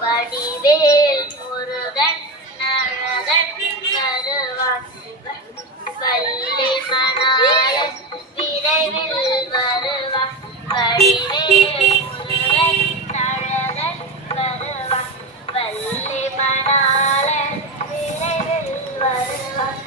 வடிவேல் முருகன் அழகன் வருவான் வள்ளி மணாளன் விரைவில் வருவான் வடிவேல் முருகன் அழகன் வருவான் வள்ளி மணாளன் விரைவில் வருவான்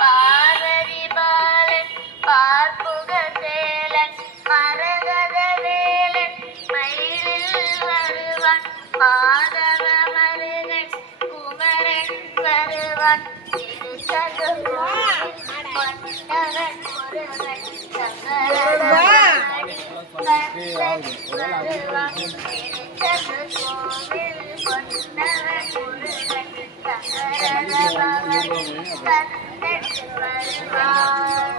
பார்வதி பாலன் பார்ப்புக சேலன் மரகத வேலன் மயிலில் வருவான் மாதவ மருகன் குமரன் வருவான் திருச்சதுர்வேல் கொண்டவன் முருகன் சங்கரனாடி வருவான் திருச்சதுர்வேல் கொண்டவன் முருகன் சங்கரனாடி வருவான்.